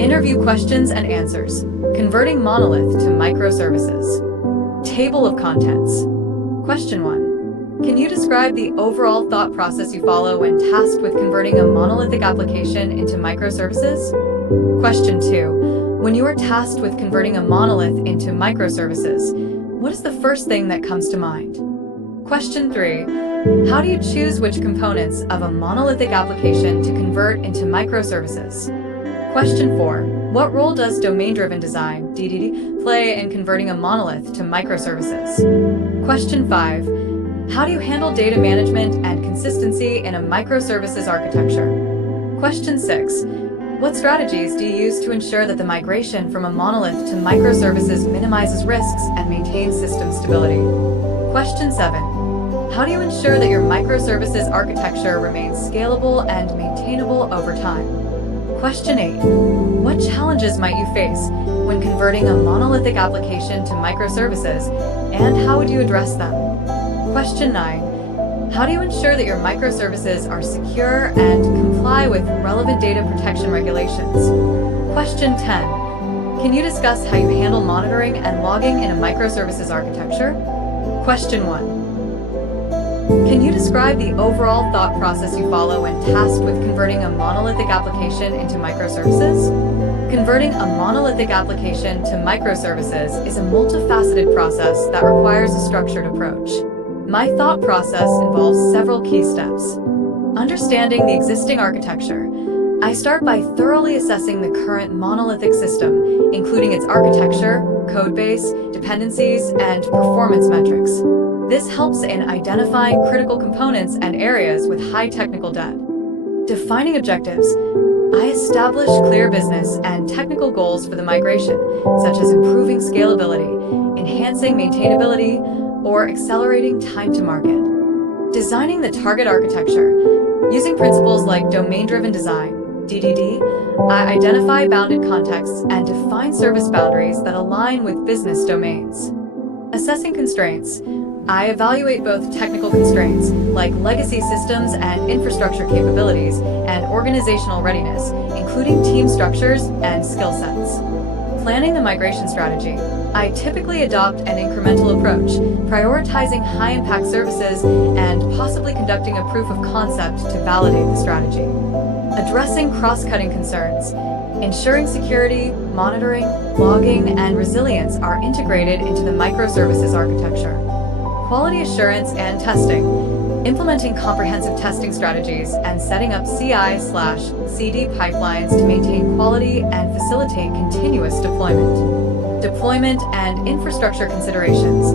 Interview questions and answers. Converting Monolith to microservices. Table of contents. Question 1. Can you describe the overall thought process you follow when tasked with converting a monolithic application into microservices? Question 2. When you are tasked with converting a monolith into microservices, what is the first thing that comes to mind? Question 3. How do you choose which components of a monolithic application to convert into microservices? Question 4. What role does domain-driven design (DDD) play in converting a monolith to microservices? Question 5. How do you handle data management and consistency in a microservices architecture? Question 6. What strategies do you use to ensure that the migration from a monolith to microservices minimizes risks and maintains system stability? Question 7. How do you ensure that your microservices architecture remains scalable and maintainable over time? Question 8. What challenges might you face when converting a monolithic application to microservices, and how would you address them? Question 9. How do you ensure that your microservices are secure and comply with relevant data protection regulations? Question 10. Can you discuss how you handle monitoring and logging in a microservices architecture? Question 1. Can you describe the overall thought process you follow when tasked with converting a monolithic application into microservices? Converting a monolithic application to microservices is a multifaceted process that requires a structured approach. My thought process involves several key steps. Understanding the existing architecture. I start by thoroughly assessing the current monolithic system, including its architecture, codebase, dependencies, and performance metrics. This helps in identifying critical components and areas with high technical debt. Defining objectives. I establish clear business and technical goals for the migration, such as improving scalability, enhancing maintainability, or accelerating time to market. Designing the target architecture. Using principles like domain-driven design, DDD, I identify bounded contexts and define service boundaries that align with business domains. Assessing constraints. I evaluate both technical constraints, like legacy systems and infrastructure capabilities, and organizational readiness, including team structures and skill sets. Planning the migration strategy. I typically adopt an incremental approach, prioritizing high-impact services and possibly conducting a proof of concept to validate the strategy. Addressing cross-cutting concerns. Ensuring security, monitoring, logging, and resilience are integrated into the microservices architecture. Quality assurance and testing. Implementing comprehensive testing strategies and setting up CI/CD pipelines to maintain quality and facilitate continuous deployment. Deployment and infrastructure considerations.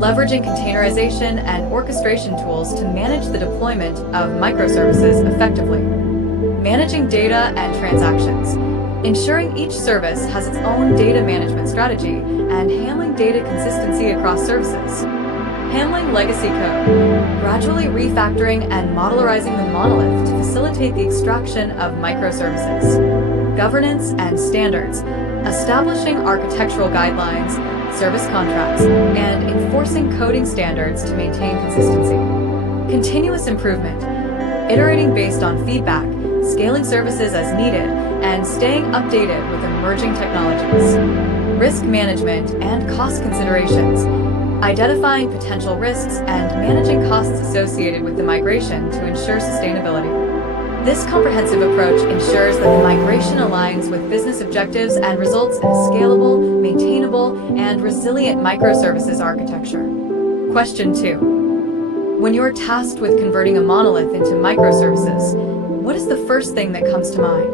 Leveraging containerization and orchestration tools to manage the deployment of microservices effectively. Managing data and transactions. Ensuring each service has its own data management strategy and handling data consistency across services. Handling legacy code. Gradually refactoring and modularizing the monolith to facilitate the extraction of microservices. Governance and standards. Establishing architectural guidelines, service contracts, and enforcing coding standards to maintain consistency. Continuous improvement. Iterating based on feedback, scaling services as needed, and staying updated with emerging technologies. Risk management and cost considerations. Identifying potential risks and managing costs associated with the migration to ensure sustainability. This comprehensive approach ensures that the migration aligns with business objectives and results in a scalable, maintainable, and resilient microservices architecture. Question 2. When you are tasked with converting a monolith into microservices, what is the first thing that comes to mind?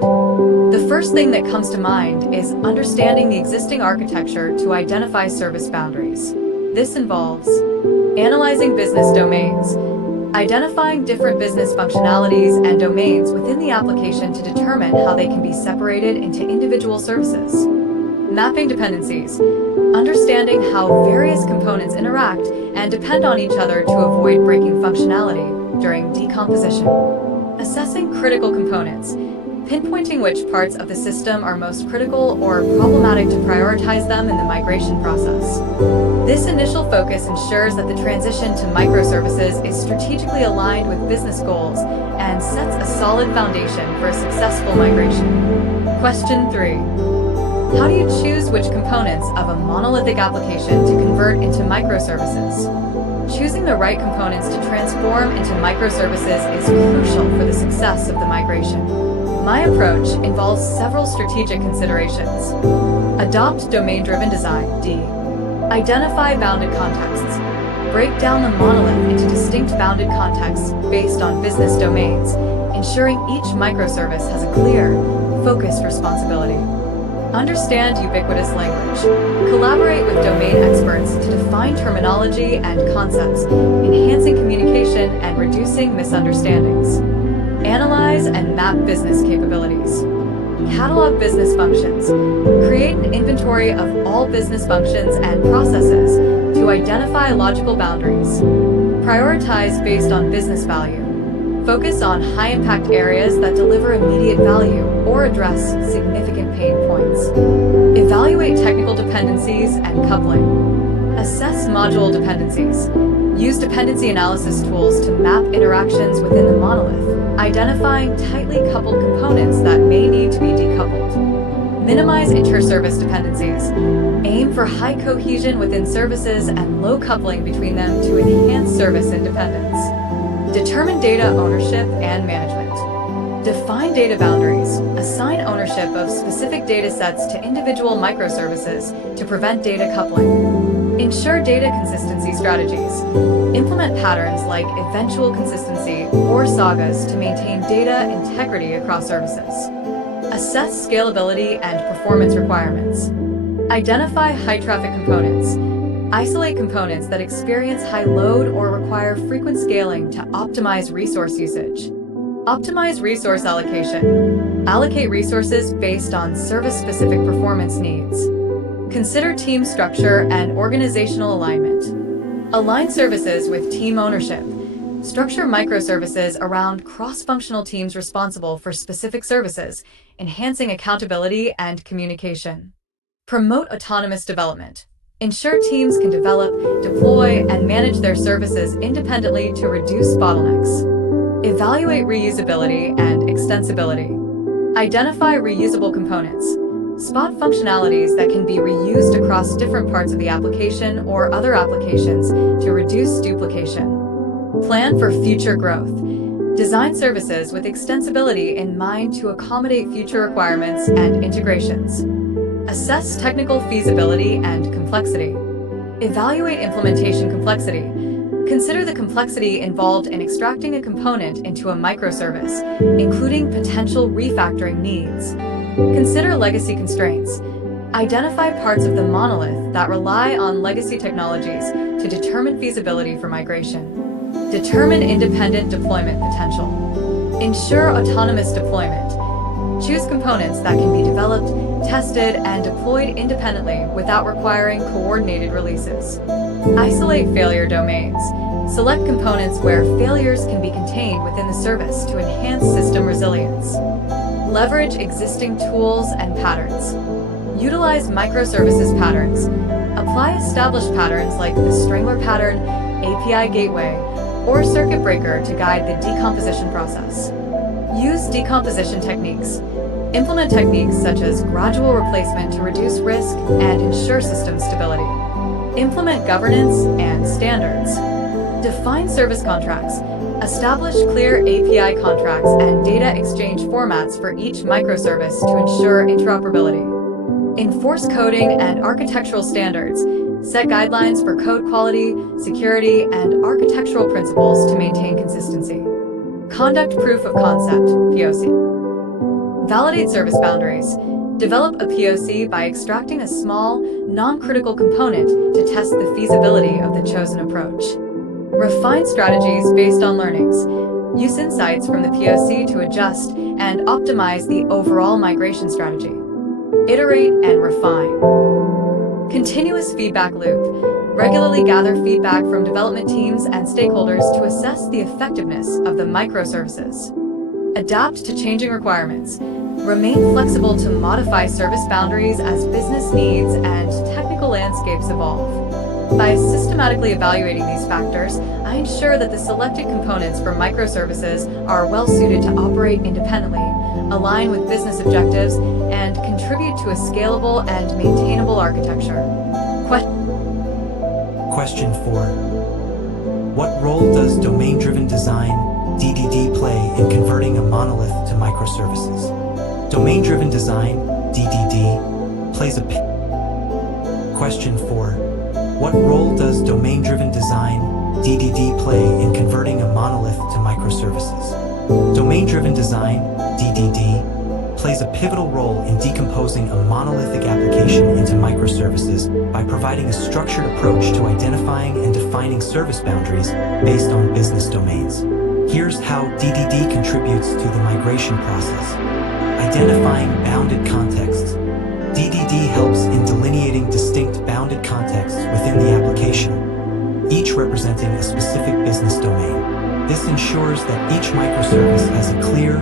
The first thing that comes to mind is understanding the existing architecture to identify service boundaries. This involves analyzing business domains, identifying different business functionalities and domains within the application to determine how they can be separated into individual services, mapping dependencies, understanding how various components interact and depend on each other to avoid breaking functionality during decomposition, assessing critical components, pinpointing which parts of the system are most critical or problematic to prioritize them in the migration process. This initial focus ensures that the transition to microservices is strategically aligned with business goals and sets a solid foundation for a successful migration. Question 3. How do you choose which components of a monolithic application to convert into microservices? Choosing the right components to transform into microservices is crucial for the success of the migration. My approach involves several strategic considerations. Adopt domain-driven design, D. Identify bounded contexts. Break down the monolith into distinct bounded contexts based on business domains, ensuring each microservice has a clear, focused responsibility. Understand ubiquitous language. Collaborate with domain experts to define terminology and concepts, enhancing communication and reducing misunderstandings. Analyze and map business capabilities. Catalog business functions. Create an inventory of all business functions and processes to identify logical boundaries. Prioritize based on business value. Focus on high-impact areas that deliver immediate value or address significant pain points. Evaluate technical dependencies and coupling. Assess module dependencies. Use dependency analysis tools to map interactions within the monolith, identifying tightly coupled components that may need to be decoupled. Minimize inter-service dependencies. Aim for high cohesion within services and low coupling between them to enhance service independence. Determine data ownership and management. Define data boundaries. Assign ownership of specific data sets to individual microservices to prevent data coupling. Ensure data consistency strategies. Implement patterns like eventual consistency or sagas to maintain data integrity across services. Assess scalability and performance requirements. Identify high-traffic components. Isolate components that experience high load or require frequent scaling to optimize resource usage. Optimize resource allocation. Allocate resources based on service-specific performance needs. Consider team structure and organizational alignment. Align services with team ownership. Structure microservices around cross-functional teams responsible for specific services, enhancing accountability and communication. Promote autonomous development. Ensure teams can develop, deploy, and manage their services independently to reduce bottlenecks. Evaluate reusability and extensibility. Identify reusable components. Spot functionalities that can be reused across different parts of the application or other applications to reduce duplication. Plan for future growth. Design services with extensibility in mind to accommodate future requirements and integrations. Assess technical feasibility and complexity. Evaluate implementation complexity. Consider the complexity involved in extracting a component into a microservice, including potential refactoring needs. Consider legacy constraints. Identify parts of the monolith that rely on legacy technologies to determine feasibility for migration. Determine independent deployment potential. Ensure autonomous deployment. Choose components that can be developed, tested, and deployed independently without requiring coordinated releases. Isolate failure domains. Select components where failures can be contained within the service to enhance system resilience. Leverage existing tools and patterns. Utilize microservices patterns. Apply established patterns like the Strangler pattern, API gateway, or circuit breaker to guide the decomposition process. Use decomposition techniques. Implement techniques such as gradual replacement to reduce risk and ensure system stability. Implement governance and standards. Define service contracts. Establish clear API contracts and data exchange formats for each microservice to ensure interoperability. Enforce coding and architectural standards. Set guidelines for code quality, security, and architectural principles to maintain consistency. Conduct proof of concept, POC. Validate service boundaries. Develop a POC by extracting a small, non-critical component to test the feasibility of the chosen approach. Refine strategies based on learnings. Use insights from the POC to adjust and optimize the overall migration strategy. Iterate and refine. Continuous feedback loop. Regularly gather feedback from development teams and stakeholders to assess the effectiveness of the microservices. Adapt to changing requirements. Remain flexible to modify service boundaries as business needs and technical landscapes evolve. By systematically evaluating these factors, I ensure that the selected components for microservices are well suited to operate independently, align with business objectives, and contribute to a scalable and maintainable architecture. Question 4. What role does domain-driven design, DDD, play in converting a monolith to microservices? Domain-driven design, DDD, plays a Question 4. What role does domain-driven design, DDD, play in converting a monolith to microservices? Domain-driven design, DDD, plays a pivotal role in decomposing a monolithic application into microservices by providing a structured approach to identifying and defining service boundaries based on business domains. Here's how DDD contributes to the migration process. Identifying bounded contexts. DDD helps in delineating distinct bounded contexts within the application, each representing a specific business domain. This ensures that each microservice has a clear,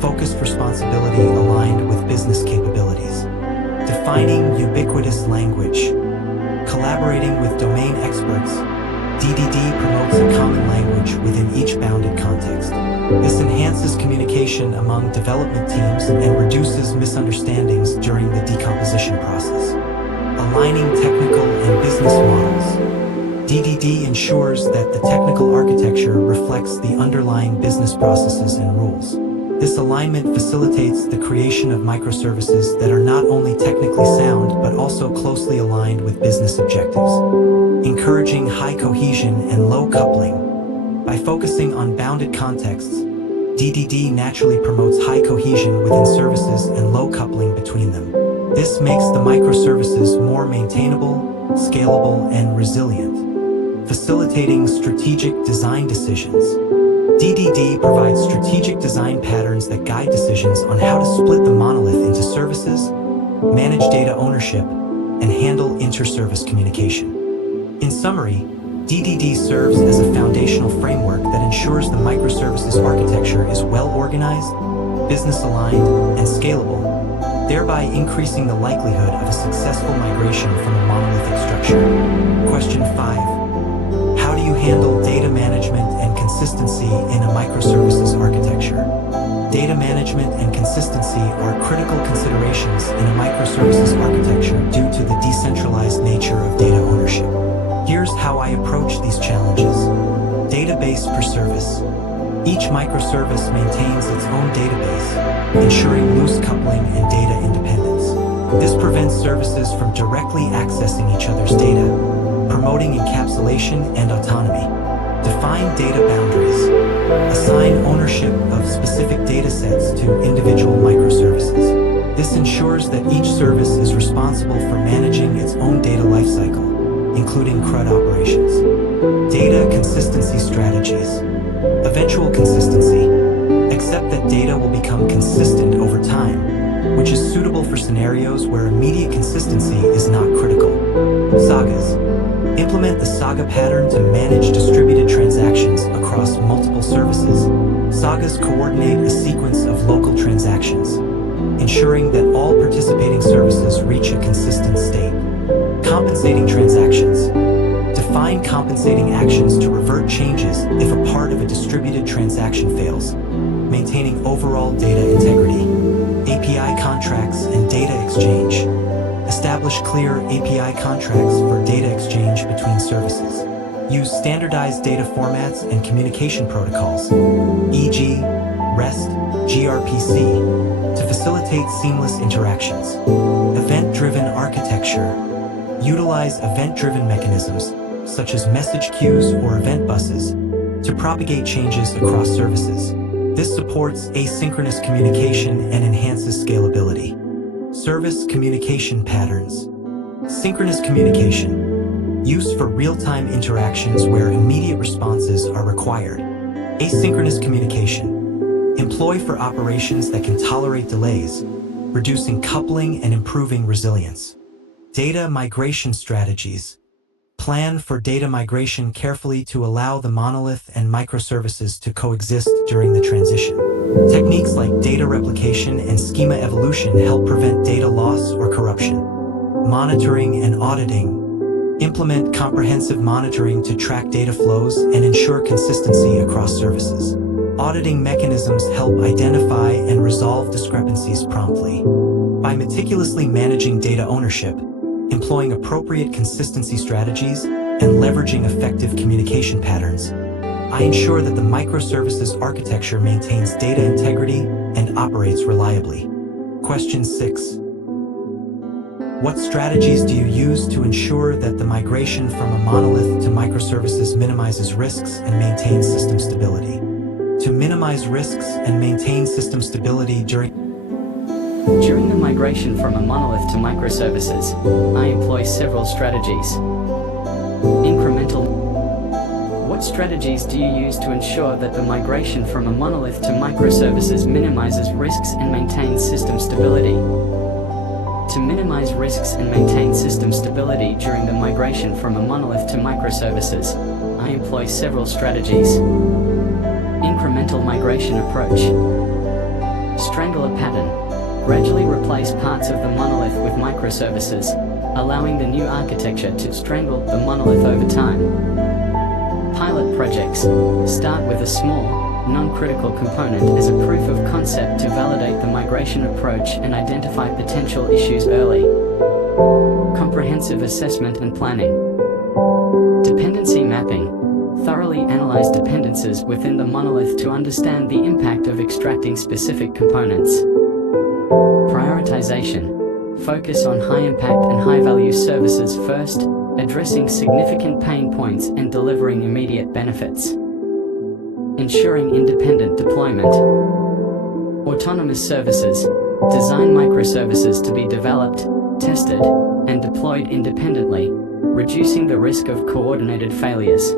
focused responsibility aligned with business capabilities. Defining ubiquitous language. Collaborating with domain experts, DDD promotes a common language within each bounded context. This enhances communication among development teams and reduces misunderstandings during the decomposition process. Aligning technical and business models. DDD ensures that the technical architecture reflects the underlying business processes and rules. This alignment facilitates the creation of microservices that are not only technically sound but also closely aligned with business objectives. Encouraging high cohesion and low coupling. By focusing on bounded contexts, DDD naturally promotes high cohesion within services and low coupling between them. This makes the microservices more maintainable, scalable, and resilient, facilitating strategic design decisions. DDD provides strategic design patterns that guide decisions on how to split the monolith into services, manage data ownership, and handle inter-service communication. In summary, DDD serves as a foundational framework that ensures the microservices architecture is well-organized, business-aligned, and scalable, thereby increasing the likelihood of a successful migration from a monolithic structure. Question 5. How do you handle data management and consistency in a microservices architecture? Data management and consistency are critical considerations in a microservices architecture due to the decentralized nature of data ownership. Here's how I approach these challenges. Database per service. Each microservice maintains its own database, ensuring loose coupling and data independence. This prevents services from directly accessing each other's data, promoting encapsulation and autonomy. Define data boundaries. Assign ownership of specific datasets to individual microservices. This ensures that each service is responsible for managing its own data lifecycle, including CRUD operations. Data consistency strategies. Eventual consistency. Accept that data will become consistent over time, which is suitable for scenarios where immediate consistency is not critical. Sagas. Implement the Saga pattern to manage distributed transactions across multiple services. Sagas coordinate a sequence of local transactions, ensuring that all participating services reach a consistent state. Compensating transactions. Define compensating actions to revert changes if a part of a distributed transaction fails, maintaining overall data integrity. API contracts and data exchange. Establish clear API contracts for data exchange between services. Use standardized data formats and communication protocols, e.g., REST, gRPC, to facilitate seamless interactions. Event-driven architecture. Utilize event-driven mechanisms, such as message queues or event buses, to propagate changes across services. This supports asynchronous communication and enhances scalability. Service communication patterns. Synchronous communication. Used for real-time interactions where immediate responses are required. Asynchronous communication. Employ for operations that can tolerate delays, reducing coupling and improving resilience. Data migration strategies. Plan for data migration carefully to allow the monolith and microservices to coexist during the transition. Techniques like data replication and schema evolution help prevent data loss or corruption. Monitoring and auditing. Implement comprehensive monitoring to track data flows and ensure consistency across services. Auditing mechanisms help identify and resolve discrepancies promptly. By meticulously managing data ownership, employing appropriate consistency strategies, and leveraging effective communication patterns, I ensure that the microservices architecture maintains data integrity and operates reliably. Question 6. What strategies do you use to ensure that the migration from a monolith to microservices minimizes risks and maintains system stability? To minimize risks and maintain system stability during the migration from a monolith to microservices, I employ several strategies. Incremental. What strategies do you use to ensure that the migration from a monolith to microservices minimizes risks and maintains system stability? To minimize risks and maintain system stability during the migration from a monolith to microservices, I employ several strategies. Incremental migration approach. Strangler pattern. Gradually replace parts of the monolith with microservices, allowing the new architecture to strangle the monolith over time. Pilot projects. Start with a small, non-critical component as a proof of concept to validate the migration approach and identify potential issues early. Comprehensive assessment and planning. Dependency mapping. Thoroughly analyze dependencies within the monolith to understand the impact of extracting specific components. Prioritization. Focus on high-impact and high-value services first, addressing significant pain points and delivering immediate benefits. Ensuring independent deployment. Autonomous services. Design microservices to be developed, tested, and deployed independently, reducing the risk of coordinated failures.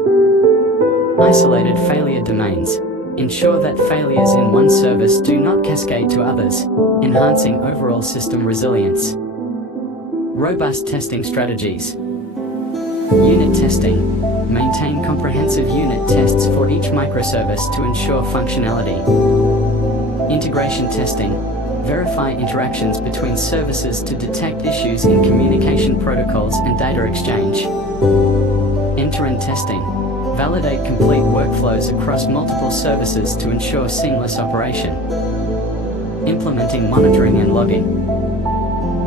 Isolated failure domains. Ensure that failures in one service do not cascade to others, enhancing overall system resilience. Robust testing strategies. Unit testing. Maintain comprehensive unit tests for each microservice to ensure functionality. Integration testing. Verify interactions between services to detect issues in communication protocols and data exchange. End-to-end testing. Validate complete workflows across multiple services to ensure seamless operation. Implementing monitoring and logging.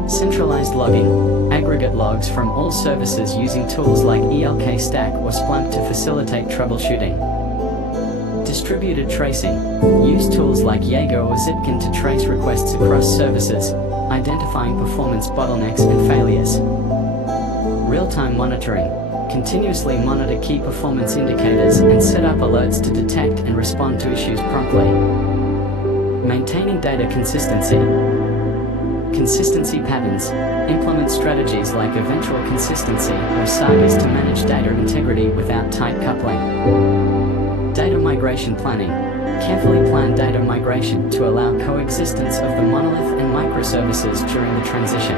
Centralized logging. Aggregate logs from all services using tools like ELK Stack or Splunk to facilitate troubleshooting. Distributed tracing. Use tools like Jaeger or Zipkin to trace requests across services, identifying performance bottlenecks and failures. Real-time monitoring. Continuously monitor key performance indicators and set up alerts to detect and respond to issues promptly. Maintaining data consistency. Consistency patterns. Implement strategies like eventual consistency or sagas to manage data integrity without tight coupling. Data migration planning. Carefully plan data migration to allow coexistence of the monolith and microservices during the transition.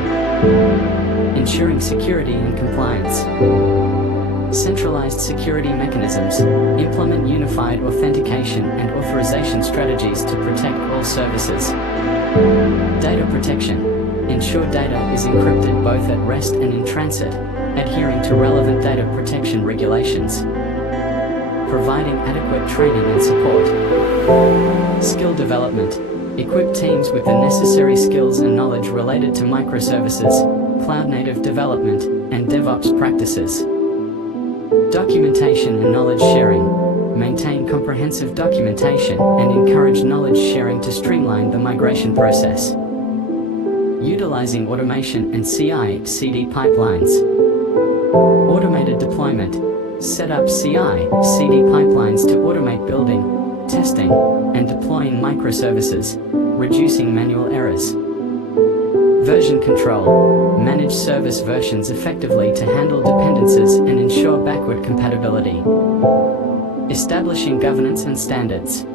Ensuring security and compliance. Centralized security mechanisms. Implement unified authentication and authorization strategies to protect all services. Data protection. Ensure data is encrypted both at rest and in transit, adhering to relevant data protection regulations. Providing adequate training and support. Skill development. Equip teams with the necessary skills and knowledge related to microservices, cloud-native development, and DevOps practices. Documentation and knowledge sharing. Maintain comprehensive documentation and encourage knowledge sharing to streamline the migration process. Utilizing automation and CI/CD pipelines. Automated deployment. Set up CI/CD pipelines to automate building, testing, and deploying microservices, reducing manual errors. Version control. Manage service versions effectively to handle dependencies and ensure backward compatibility. Establishing governance and standards.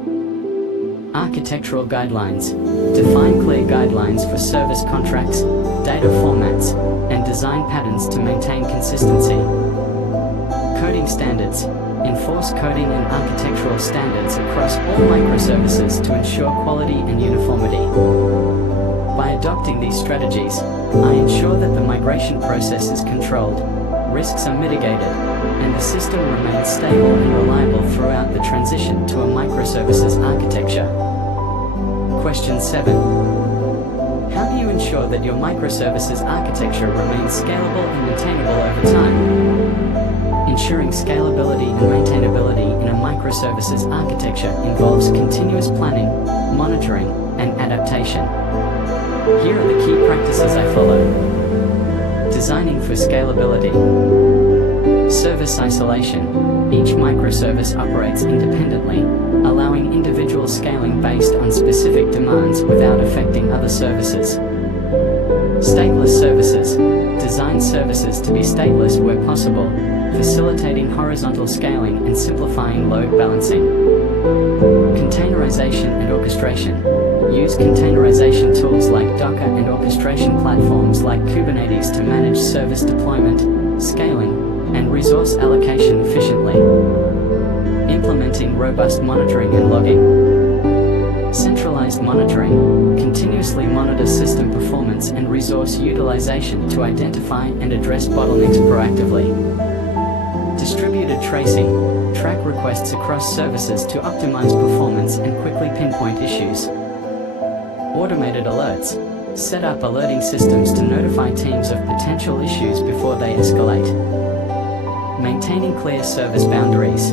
Architectural guidelines. Define clear guidelines for service contracts, data formats, and design patterns to maintain consistency. Coding standards. Enforce coding and architectural standards across all microservices to ensure quality and uniformity. By adopting these strategies, I ensure that the migration process is controlled, risks are mitigated, and the system remains stable and reliable throughout the transition to a microservices architecture. Question 7. How do you ensure that your microservices architecture remains scalable and maintainable over time? Ensuring scalability and maintainability in a microservices architecture involves continuous planning, monitoring, and adaptation. Here are the key practices I follow. Designing for scalability. Service isolation. Each microservice operates independently, allowing individual scaling based on specific demands without affecting other services. Stateless services. Design services to be stateless where possible, facilitating horizontal scaling and simplifying load balancing. Containerization and orchestration. Use containerization tools like Docker and orchestration platforms like Kubernetes to manage service deployment, scaling, and resource allocation efficiently. Implementing robust monitoring and logging. Centralized monitoring. Continuously monitor system performance and resource utilization to identify and address bottlenecks proactively. Distributed tracing. Track requests across services to optimize performance and quickly pinpoint issues. Automated alerts. Set up alerting systems to notify teams of potential issues before they escalate. Maintaining clear service boundaries.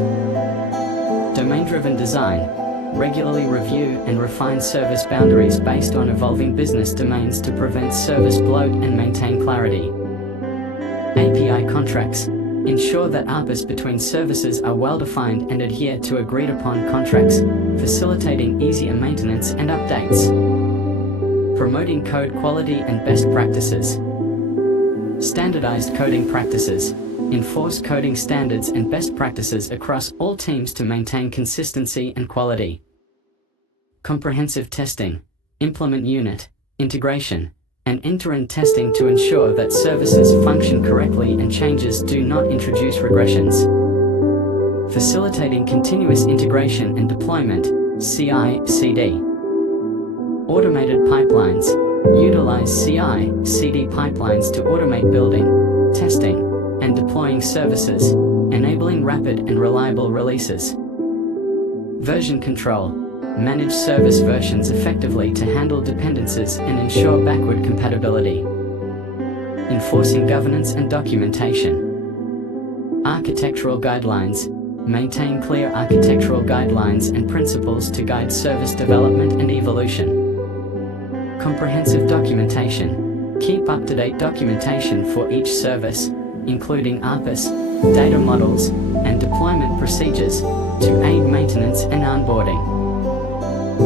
Domain-driven design. Regularly review and refine service boundaries based on evolving business domains to prevent service bloat and maintain clarity. API contracts. Ensure that APIs between services are well-defined and adhere to agreed-upon contracts, facilitating easier maintenance and updates. Promoting code quality and best practices. Standardized coding practices. Enforce coding standards and best practices across all teams to maintain consistency and quality. Comprehensive testing. Implement unit, integration, and end-to-end testing to ensure that services function correctly and changes do not introduce regressions. Facilitating continuous integration and deployment, CI/CD. Automated pipelines. Utilize CI/CD pipelines to automate building, testing, and deploying services, enabling rapid and reliable releases. Version control. Manage service versions effectively to handle dependencies and ensure backward compatibility. Enforcing governance and documentation. Architectural guidelines. Maintain clear architectural guidelines and principles to guide service development and evolution. Comprehensive documentation. Keep up-to-date documentation for each service, including APIs, data models, and deployment procedures, to aid maintenance and onboarding.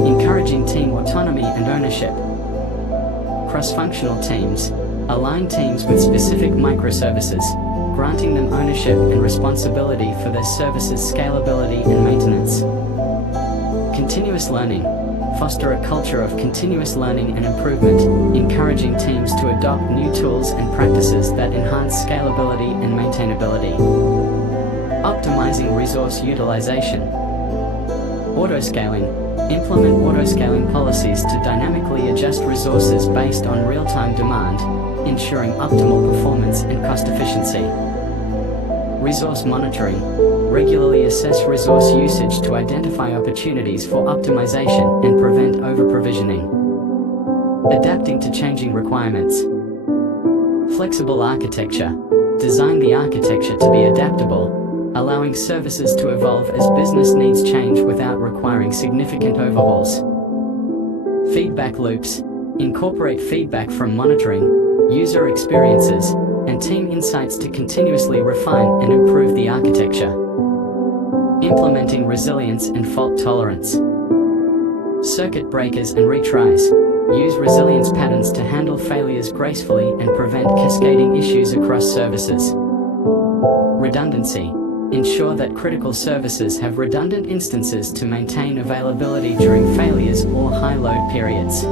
Encouraging team autonomy and ownership. Cross-functional teams. Align teams with specific microservices, granting them ownership and responsibility for their services' scalability and maintenance. Continuous learning. Foster a culture of continuous learning and improvement, encouraging teams to adopt new tools and practices that enhance scalability and maintainability. Optimizing resource utilization. Autoscaling. Implement autoscaling policies to dynamically adjust resources based on real-time demand, ensuring optimal performance and cost efficiency. Resource monitoring. Regularly assess resource usage to identify opportunities for optimization and prevent over-provisioning. Adapting to changing requirements. Flexible architecture. Design the architecture to be adaptable, allowing services to evolve as business needs change without requiring significant overhauls. Feedback loops. Incorporate feedback from monitoring, user experiences, and team insights to continuously refine and improve the architecture. Implementing resilience and fault tolerance. Circuit breakers and retries. Use resilience patterns to handle failures gracefully and prevent cascading issues across services. Redundancy. Ensure that critical services have redundant instances to maintain availability during failures or high load periods.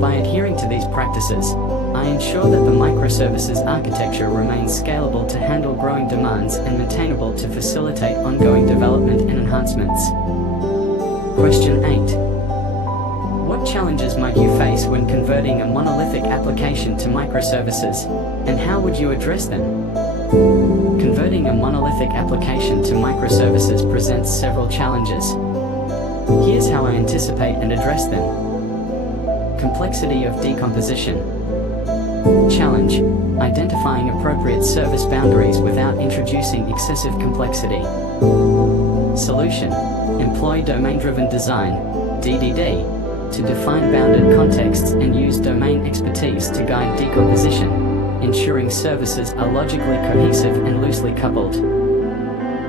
By adhering to these practices, I ensure that the microservices architecture remains scalable to handle growing demands and maintainable to facilitate ongoing development and enhancements. Question 8. What challenges might you face when converting a monolithic application to microservices, and how would you address them? Converting a monolithic application to microservices presents several challenges. Here's how I anticipate and address them. Complexity of decomposition. Challenge: identifying appropriate service boundaries without introducing excessive complexity. Solution: employ domain-driven design, DDD, to define bounded contexts and use domain expertise to guide decomposition, ensuring services are logically cohesive and loosely coupled.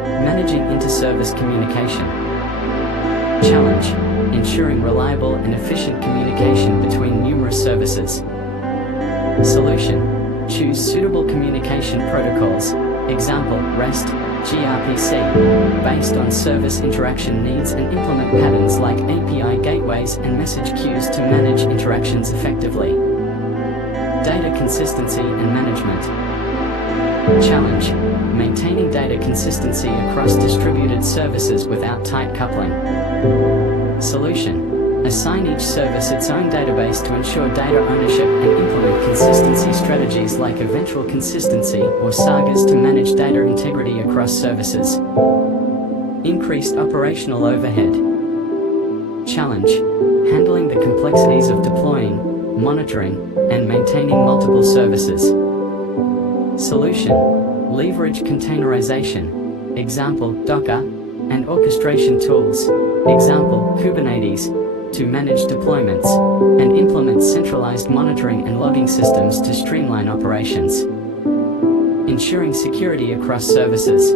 Managing inter-service communication. Challenge: ensuring reliable and efficient communication between numerous services. Solution: choose suitable communication protocols, example, REST, gRPC, based on service interaction needs, and implement patterns like API gateways and message queues to manage interactions effectively. Data consistency and management. Challenge: maintaining data consistency across distributed services without tight coupling. Solution: assign each service its own database to ensure data ownership and implement consistency strategies like eventual consistency or sagas to manage data integrity across services. Increased operational overhead. Challenge: handling the complexities of deploying, monitoring, and maintaining multiple services. Solution: leverage containerization, example, Docker, and orchestration tools, example, Kubernetes, to manage deployments, and implement centralized monitoring and logging systems to streamline operations. Ensuring security across services.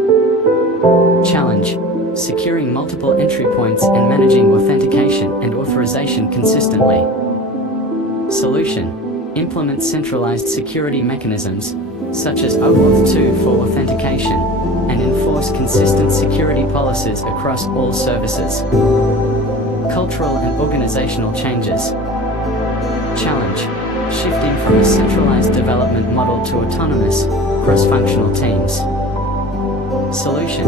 Challenge: securing multiple entry points and managing authentication and authorization consistently. Solution: implement centralized security mechanisms, such as OAuth 2 for authentication, and enforce consistent security policies across all services. Cultural and organizational changes. Challenge: shifting from a centralized development model to autonomous, cross-functional teams. Solution: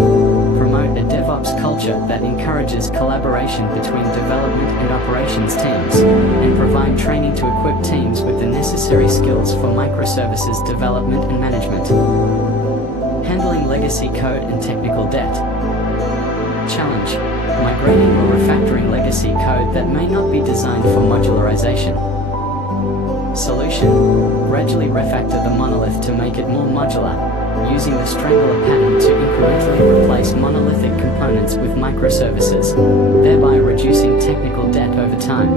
promote a DevOps culture that encourages collaboration between development and operations teams, and provide training to equip teams with the necessary skills for microservices development and management. Handling legacy code and technical debt. Challenge: migrating or refactoring legacy code that may not be designed for modularization. Solution: gradually refactor the monolith to make it more modular, using the strangler pattern to incrementally replace monolithic components with microservices, thereby reducing technical debt over time.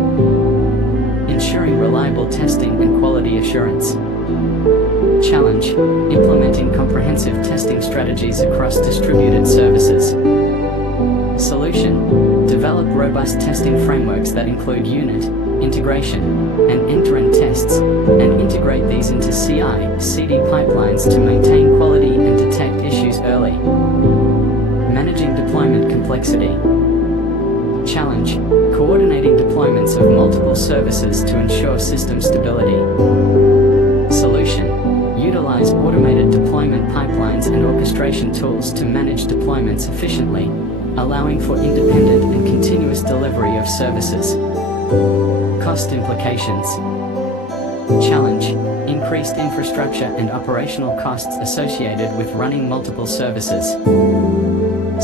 Ensuring reliable testing and quality assurance. Challenge: implementing comprehensive testing strategies across distributed services. Solution: develop robust testing frameworks that include unit, integration, and end-to-end tests, and integrate these into CI/CD pipelines to maintain quality and detect issues early. Managing deployment complexity. Challenge: coordinating deployments of multiple services to ensure system stability. Solution: utilize automated deployment pipelines and orchestration tools to manage deployments efficiently, allowing for independent and continuous delivery of services. Cost implications. Challenge: increased infrastructure and operational costs associated with running multiple services.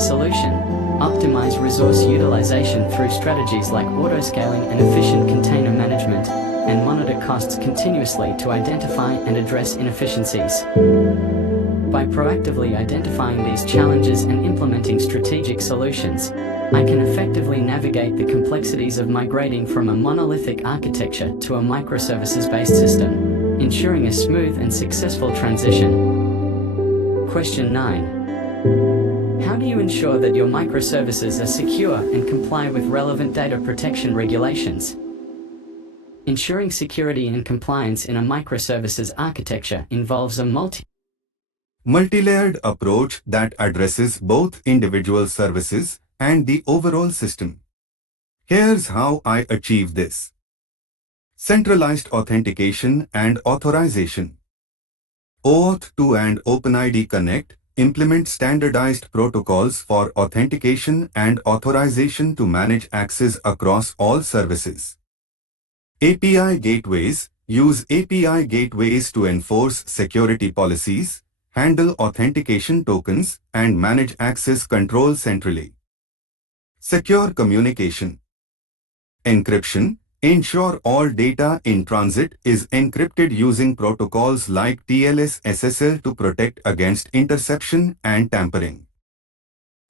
Solution: optimize resource utilization through strategies like autoscaling and efficient container management, and monitor costs continuously to identify and address inefficiencies. By proactively identifying these challenges and implementing strategic solutions, I can effectively navigate the complexities of migrating from a monolithic architecture to a microservices-based system, ensuring a smooth and successful transition. Question 9. How do you ensure that your microservices are secure and comply with relevant data protection regulations? Ensuring security and compliance in a microservices architecture involves a multi-layered approach that addresses both individual services and the overall system. Here's how I achieve this. Centralized authentication and authorization. OAuth 2 and OpenID Connect implement standardized protocols for authentication and authorization to manage access across all services. API gateways use API gateways to enforce security policies, handle authentication tokens, and manage access control centrally. Secure communication. Encryption. Ensure all data in transit is encrypted using protocols like TLS/SSL to protect against interception and tampering.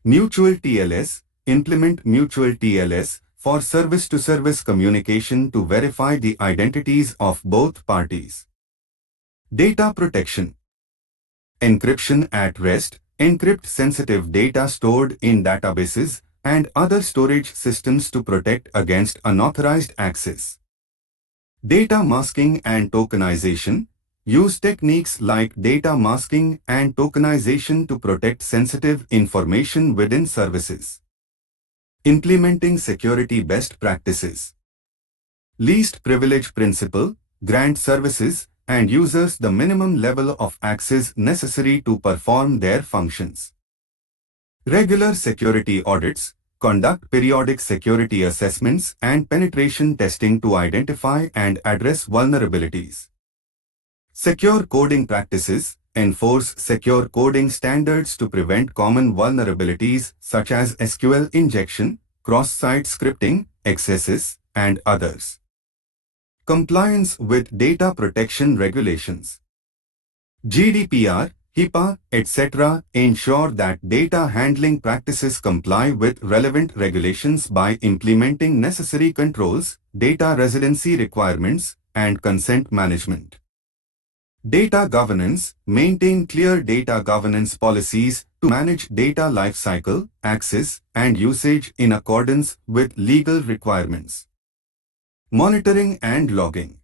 Mutual TLS. Implement mutual TLS for service-to-service communication to verify the identities of both parties. Data protection. Encryption at rest. Encrypt sensitive data stored in databases and other storage systems to protect against unauthorized access. Data masking and tokenization. Use techniques like data masking and tokenization to protect sensitive information within services. Implementing security best practices. Least privilege principle. Grant services and users the minimum level of access necessary to perform their functions. Regular security audits. Conduct periodic security assessments and penetration testing to identify and address vulnerabilities. Secure coding practices. Enforce secure coding standards to prevent common vulnerabilities such as SQL injection, cross-site scripting, XSS, and others. Compliance with data protection regulations. GDPR, HIPAA, etc. ensure that data handling practices comply with relevant regulations by implementing necessary controls, data residency requirements, and consent management. Data governance. Maintain clear data governance policies to manage data lifecycle, access, and usage in accordance with legal requirements. Monitoring and logging.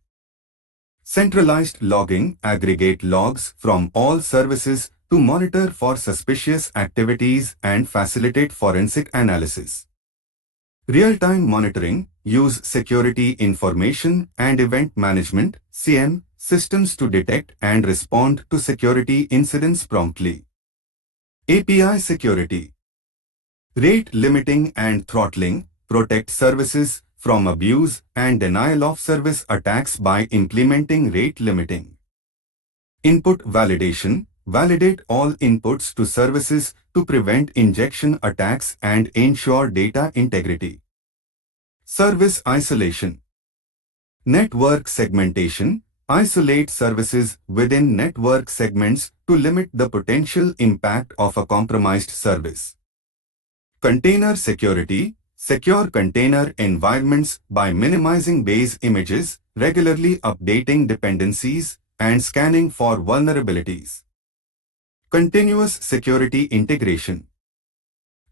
Centralized logging. Aggregate logs from all services to monitor for suspicious activities and facilitate forensic analysis. Real-time monitoring. Use security information and event management (CM) systems to detect and respond to security incidents promptly. API security. Rate limiting and throttling. Protect services from abuse and denial of service attacks by implementing rate limiting. Input validation. Validate all inputs to services to prevent injection attacks and ensure data integrity. Service isolation. Network segmentation. Isolate services within network segments to limit the potential impact of a compromised service. Container security. Secure container environments by minimizing base images, regularly updating dependencies, and scanning for vulnerabilities. Continuous security integration.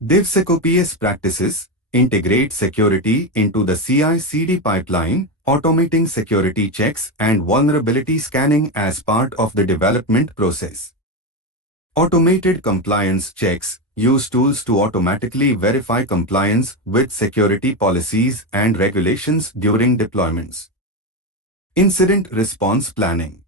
DevSecOps practices. Integrate security into the CI/CD pipeline, automating security checks and vulnerability scanning as part of the development process. Automated compliance checks. Use tools to automatically verify compliance with security policies and regulations during deployments. Incident response planning.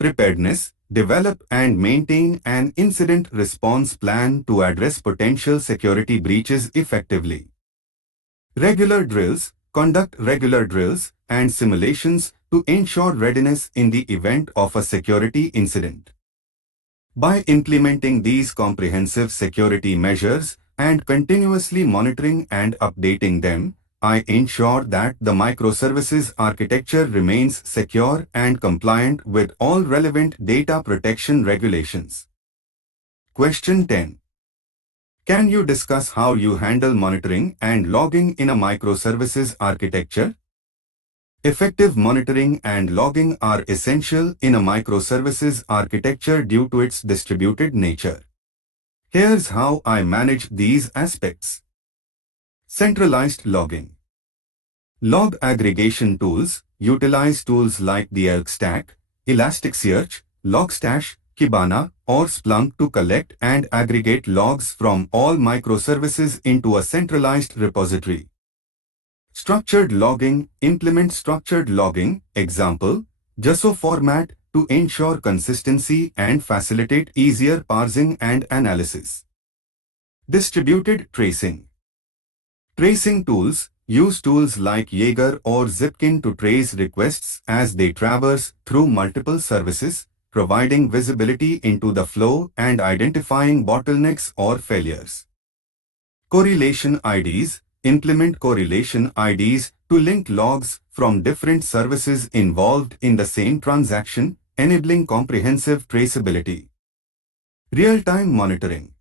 Preparedness. Develop and maintain an incident response plan to address potential security breaches effectively. Regular drills. Conduct regular drills and simulations to ensure readiness in the event of a security incident. By implementing these comprehensive security measures and continuously monitoring and updating them, I ensure that the microservices architecture remains secure and compliant with all relevant data protection regulations. Question 10. Can you discuss how you handle monitoring and logging in a microservices architecture? Effective monitoring and logging are essential in a microservices architecture due to its distributed nature. Here's how I manage these aspects. Centralized logging. Log aggregation tools. Utilize tools like the Elk Stack, Elasticsearch, Logstash, Kibana, or Splunk to collect and aggregate logs from all microservices into a centralized repository. Structured logging. Implement structured logging. Example, JSO format to ensure consistency and facilitate easier parsing and analysis. Distributed tracing. Tracing tools. Use tools like Jaeger or Zipkin to trace requests as they traverse through multiple services, providing visibility into the flow and identifying bottlenecks or failures. Correlation IDs. Implement correlation IDs to link logs from different services involved in the same transaction, enabling comprehensive traceability. Real-time monitoring.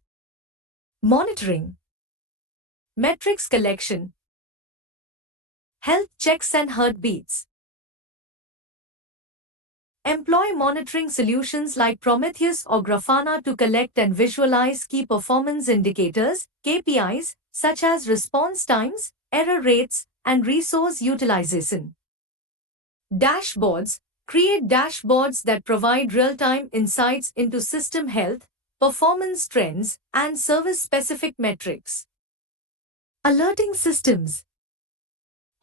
Monitoring. Metrics collection. Health checks and heartbeats. Employ monitoring solutions like Prometheus or Grafana to collect and visualize key performance indicators, KPIs, such as response times, error rates, and resource utilization. Dashboards. Create dashboards that provide real-time insights into system health, performance trends, and service-specific metrics. Alerting systems.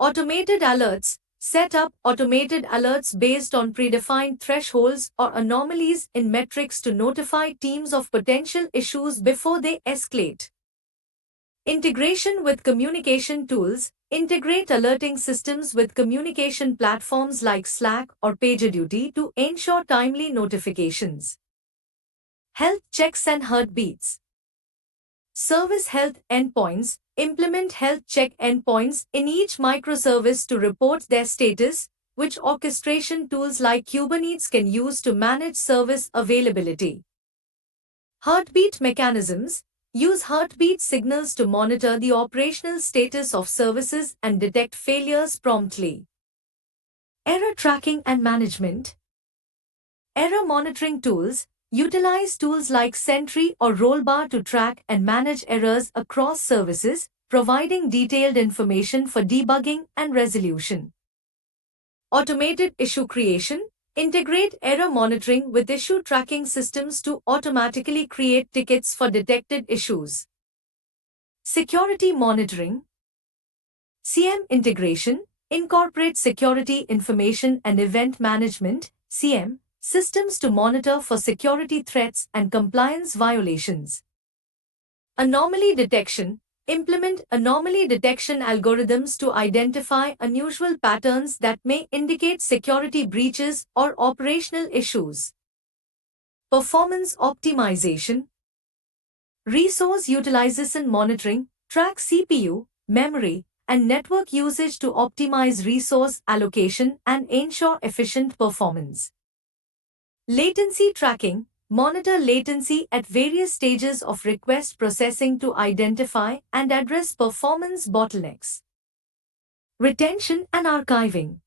Automated alerts. Set up automated alerts based on predefined thresholds or anomalies in metrics to notify teams of potential issues before they escalate. Integration with communication tools. Integrate alerting systems with communication platforms like Slack or PagerDuty to ensure timely notifications. Health checks and heartbeats. Service health endpoints. Implement health check endpoints in each microservice to report their status, which orchestration tools like Kubernetes can use to manage service availability. Heartbeat mechanisms. Use heartbeat signals to monitor the operational status of services and detect failures promptly. Error tracking and management. Error monitoring tools. Utilize tools like Sentry or Rollbar to track and manage errors across services, providing detailed information for debugging and resolution. Automated issue creation. Integrate error monitoring with issue tracking systems to automatically create tickets for detected issues. Security monitoring. CM integration. Incorporate security information and event management, CM, systems to monitor for security threats and compliance violations. Anomaly detection. Implement anomaly detection algorithms to identify unusual patterns that may indicate security breaches or operational issues. Performance optimization. Resource utilization monitoring. Track CPU, memory, and network usage to optimize resource allocation and ensure efficient performance. Latency tracking. Monitor latency at various stages of request processing to identify and address performance bottlenecks. Retention and archiving.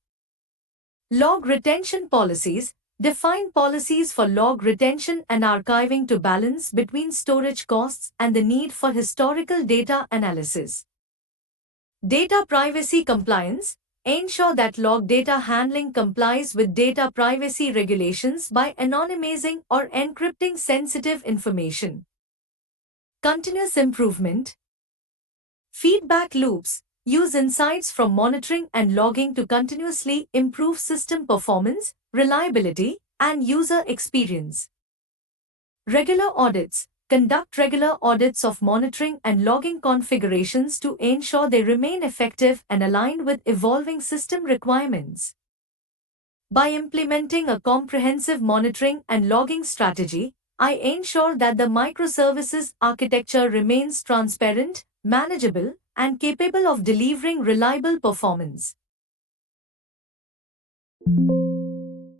Log retention policies. Define policies for log retention and archiving to balance between storage costs and the need for historical data analysis. Data privacy compliance. Ensure that log data handling complies with data privacy regulations by anonymizing or encrypting sensitive information. Continuous improvement. Feedback loops. Use insights from monitoring and logging to continuously improve system performance, reliability, and user experience. Regular audits. Conduct regular audits of monitoring and logging configurations to ensure they remain effective and aligned with evolving system requirements. By implementing a comprehensive monitoring and logging strategy, I ensure that the microservices architecture remains transparent, manageable, and capable of delivering reliable performance.